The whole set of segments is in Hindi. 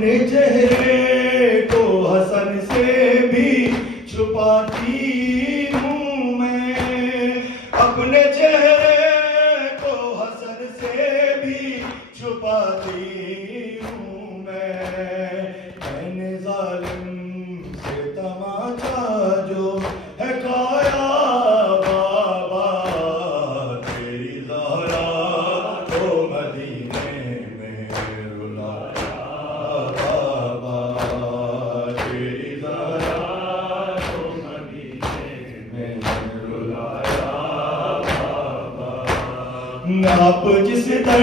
अपने चेहरे को हसन से भी छुपाती हूँ मैं, अपने चेहरे को हसन से भी छुपाती हूँ मैंने जालिम से तमाचा जो है खाया बाबा, तेरी ज़हरा को मदीने में रुलाया बाबा, तेरी ज़हरा को मदीने में रुलाया बाबा। आप जिस दर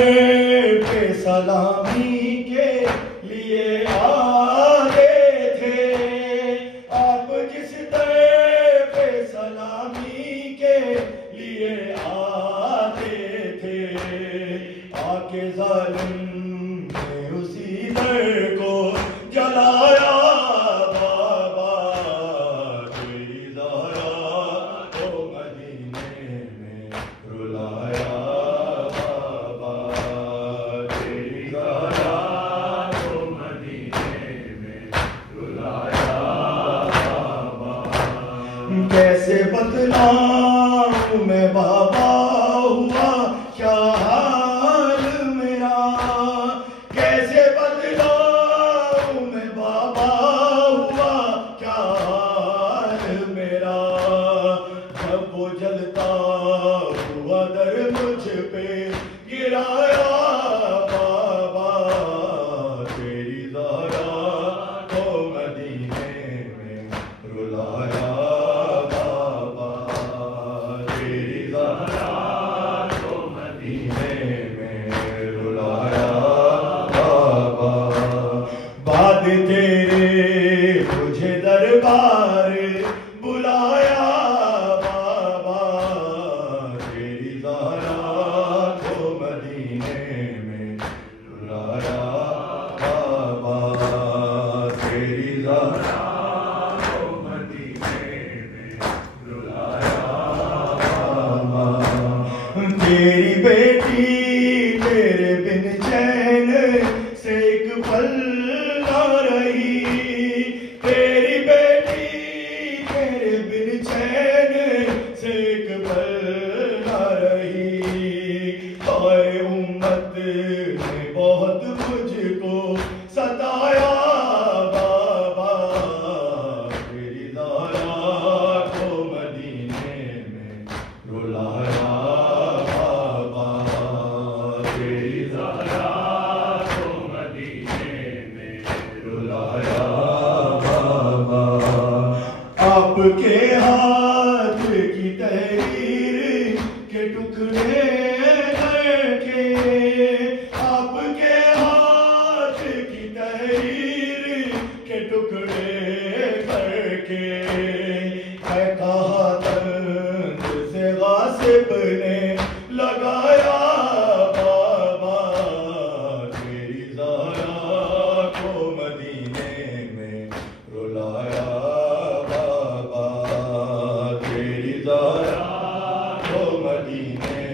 पे सलामी के लिए आते थे, आप जिस दर पे सलामी के लिए आते थे, आके जालिम ने उसी दर को जलाया बाबा, तेरी ज़हरा को मदीने में रुलाया बाबा, तेरी ज़हरा को मदीने में रुलाया बाबा। कैसे बतलाऊं मैं बाबा हुआ क्या हाल मेरा, कैसे बतलाऊं मैं बाबा हुआ क्या हाल मेरा, जब वो जलता हुआ दर मुझ पे गिराया बाबा, तेरी ज़हरा को मदीने में रुलाया बाबा, तेरी ज़हरा को मदीने में रुलाया बाबा। बाद तेरे तुझे दरबार बुलाया बाबा, तेरी ज़हरा को मदीने में रुलाया बाबा, तेरी ज़हरा को मदीने में रुलाया बाबा। तेरी बेटी तेरे बिन चैन से एक पल ना रही, तेरी बेटी तेरे बिन चैन से एक पल ना रही, हाय उम्मत ने बहुत मुझको सताया बाबा, तेरी ज़हरा को मदीने में रुलाया बाबा, तेरी ज़हरा को मदीने में रुलाया बाबा। आपके हाथ की तहरीर के टुकड़े करके, आपके हाथ की तहरीर के टुकड़े करके, है कहा तंज से गासिब ने लगाया बाबा, तेरी ज़हरा को मदीने में रुलाया बाबा, तेरी ज़हरा को मदीने